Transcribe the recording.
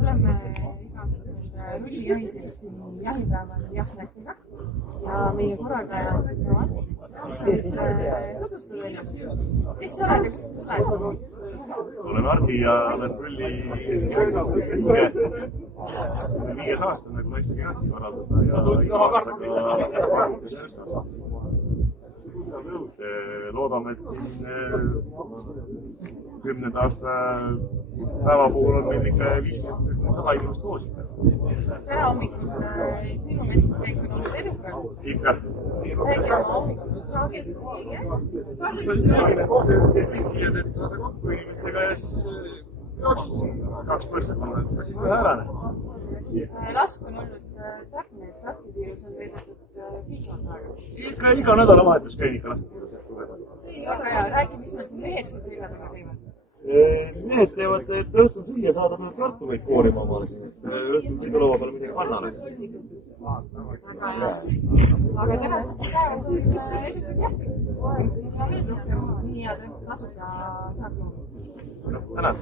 oleme iga-aastasel rullijahiseltsi jahipäeval jahtmeestega ja meie korraldaja on siin samas. Tutvustada ennast. Kes sa oled ja kes sa tuled? Olen Hardi ja olen rulli 5 aastane, kui naistega jahti korraldada ja iga aastaga loodame, et siin 10. aasta päeva puhul on meil ikka 50–100 inimest koos. Täna hommikul sinu metsas käinud olnud edukas. Ikka. Räägi oma hommikusest saagist. Siia teed saada kokku inimestega ja siis jooksis 2 põrsakonda, et siis ühe ära näed. Lask on olnud täpne, et laskekiirus on veedetud piisavalt aega. Iga nädalavahetus käin ikka laskekiirus. Väga hea, räägi, mis meil siin mehed siin selja taga teevad. Mehed teevad, et õhtul süüa saada peab kartuleid koorima omale siin, et õhtul sõidulava peale midagi panna oleks. Aga tänases päevas on edutud jahti. Veel rohkem nii head lasud ja saab. Tänan.